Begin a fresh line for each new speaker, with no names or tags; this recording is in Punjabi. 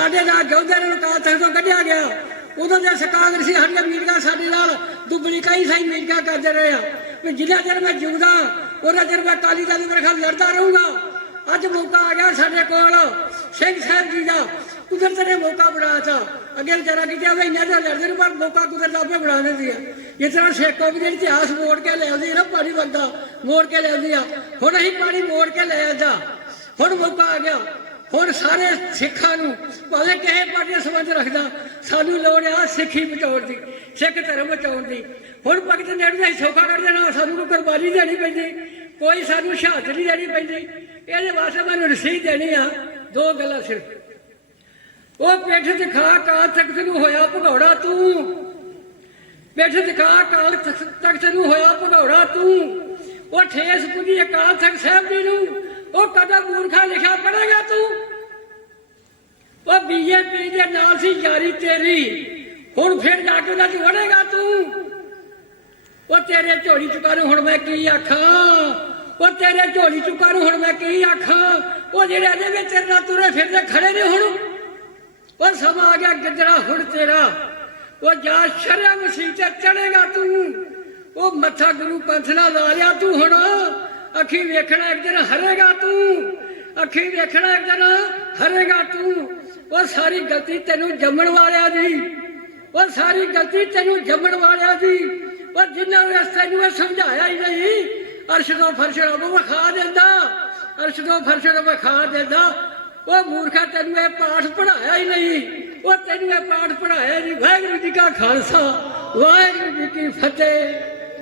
ਸਾਡੇ ਨਾਲ ਜੋਧੇ ਨੂੰ ਕਾਲ ਤੋਂ ਕੱਢਿਆ ਗਿਆ। ਉਦੋਂ ਦੇ ਕਾਂਗਰਸੀ ਸਾਡੀਆਂ ਮੀਟਿੰਗਾਂ ਸਾਡੇ ਨਾਲ ਦੁੱਬਲੀ ਕਈ ਸਾਈ ਮੀਟਿੰਗਾਂ ਕਰਦੇ ਰਹੇ ਆ। ਵੀ ਜਿੰਨਾ ਚਿਰ ਮੈਂ ਜਿਉਂਦਾ ਉਹਨਾਂ ਚਿਰ ਮੈਂ ਕਾਲੀ ਦਲ ਮੇਰੇ ਖਿਆਲ ਲੜਦਾ ਰਹੂੰਗਾ। ਅੱਜ ਮੌਕਾ ਆ ਗਿਆ ਸਾਡੇ ਕੋਲ, ਸਿੰਘ ਸਾਹਿਬ ਜੀ ਦਾ। ਕੁਦਰਤ ਨੇ ਮੌਕਾ ਬਣਾਤਾ। ਅੱਗੇ ਜਰਾ ਕਿ ਕਿਹਾ ਇੰਨਾ ਜਿਹਾ ਲੜਦੇ ਨੂੰ ਪਰ ਮੌਕਾ ਕੁਦਰਤ ਆਪੇ ਬਣਾ ਦਿੰਦੀ ਆ। ਇਸ ਤਰ੍ਹਾਂ ਸੇਕੋ ਵੀ ਜਿਹੜੀ ਇਤਿਹਾਸ ਮੋੜ ਕੇ ਲੈ ਆਉਂਦੀ ਨਾ, ਪਾਣੀ ਵਗਦਾ ਮੋੜ ਕੇ ਲੈ ਆਉਂਦੀ ਆ। ਹੁਣ ਅਸੀਂ ਪਾਣੀ ਮੋੜ ਕੇ ਲੈ ਆਂਦਾ ਹੁਣ ਮੌਕਾ ਆ ਗਿਆ। ਹੁਣ ਸਾਰੇ ਸਿੱਖਾਂ ਨੂੰ, ਭਾਵੇਂ ਕਿਸੇ ਪਾਰਟੀ ਨਾਲ ਸੰਬੰਧ ਰੱਖਦਾ, ਸਾਨੂੰ ਲੋੜ ਆ ਸਿੱਖੀ ਬਚਾਉਣ ਦੀ, ਸਿੱਖ ਧਰਮ ਬਚਾਉਣ ਦੀ। ਹੁਣ ਭਗਤ ਨੇੜ ਦਾ ਸੌਖਾ ਕਰ ਦੇਣਾ, ਸਾਨੂੰ ਕੋਈ ਕੁਰਬਾਨੀ ਦੇਣੀ ਪੈਂਦੀ, ਕੋਈ ਸਾਨੂੰ ਸ਼ਹਾਦਤ ਨਹੀਂ ਦੇਣੀ ਪੈਂਦੀ। ਇਹਦੇ ਵਾਸਤੇ ਮੈਨੂੰ ਰਸੀਦ ਦੇਣੀ ਆ, ਦੋ ਗੱਲਾਂ ਸਿਰਫ। ਉਹ ਪਿੱਠ ਦਿਖਾ ਕਾਲ ਤਖਤ ਨੂੰ ਹੋਇਆ ਭਗੌੜਾ ਤੂੰ। ਪਿੱਠ ਦਿਖਾ ਕਾਲ ਤਖਤ ਨੂੰ ਹੋਇਆ ਭਗੌੜਾ ਤੂੰ। ਉਹ ਠੇਸ ਪੁੱਜੀ ਅਕਾਲ ਤਖਤ ਸਾਹਿਬ ਜੀ ਨੂੰ। ਉਹ ਕਦਾ ਮੂਰਖਾ ਲਿਖਿਆ ਪੜੇਗਾ ਤੂੰ? ਬੀਜੇਪੀ ਦੇ ਨਾਲ ਸੀ, ਯਾਰੀ ਤੇਰੀ। ਹੁਣ ਫਿਰ ਜਾ ਕੇ ਵੜੇਗਾ ਤੂੰ। ਉਹ ਤੇਰੇ ਝੋਲੀ ਚੁਕਾ ਨੂੰ ਹੁਣ ਮੈਂ ਕੀ ਆਖਾਂ? ਉਹ ਤੇਰੇ ਝੋਲੀ ਚੁਕਾ ਨੂੰ ਹੁਣ ਮੈਂ ਕੀ ਆਖਾਂ? ਉਹ ਜਿਹੜੇ ਅਜੇ ਵੀ ਤੇਰੇ ਨਾਲ ਤੁਰੇ ਫਿਰਦੇ, ਖੜੇ ਨੇ ਹੁਣ। ਉਹ ਸਮਾਂ ਆ ਗਿਆ ਗਿੱਦੜਾ ਹੁਣ ਤੇਰਾ। ਉਹ ਜਾ ਸ਼ਰਿਆ ਮਸੀਹ ਤੇ ਚੜੇਗਾ ਤੂੰ। ਉਹ ਮੱਥਾ ਗੁਰੂ ਪੰਥ ਨਾਲ ਲਾ ਲਿਆ ਤੂੰ ਹੁਣ। ਅੱਖੀ ਵੇਖਣਾ ਇੱਕ ਦਿਨ ਹਰੇਗਾ ਤੂੰ। ਅੱਖੀ ਵੇਖਣਾ ਇੱਕ ਦਿਨ ਹਰੇਗਾ ਤੂੰ। ਉਹ ਸਾਰੀ ਗਲਤੀ ਤੈਨੂੰ ਜੰਮਣ ਵਾਲਿਆਂ ਦੀ। ਉਹ ਸਾਰੀ ਗਲਤੀ ਤੈਨੂੰ ਜੰਮਣ ਵਾਲਿਆਂ ਦੀ। ਉਹ ਜਿਨ੍ਹਾਂ ਨੇ ਤੈਨੂੰ ਇਹ ਸਮਝਾਇਆ ਹੀ ਨਹੀਂ ਅਰਸ਼ ਤੋਂ ਫਰਸ਼ ਨੂੰ ਵਿਖਾ ਦਿੰਦਾ। ਅਰਸ਼ ਤੋਂ ਫਰਸ਼ ਨੂੰ ਵਿਖਾ ਦਿੰਦਾ। ਉਹ ਮੂਰਖਾ ਤੈਨੂੰ ਇਹ ਪਾਠ ਪੜਾਇਆ ਹੀ ਨਹੀਂ। ਉਹ ਤੈਨੂੰ ਇਹ ਪਾਠ ਪੜਾਇਆ ਨਹੀਂ। ਵਾਹਿਗੁਰੂ ਜੀ ਕਾ ਖਾਲਸਾ, ਵਾਹਿਗੁਰੂ ਜੀ ਕੀ ਫਤਿਹ।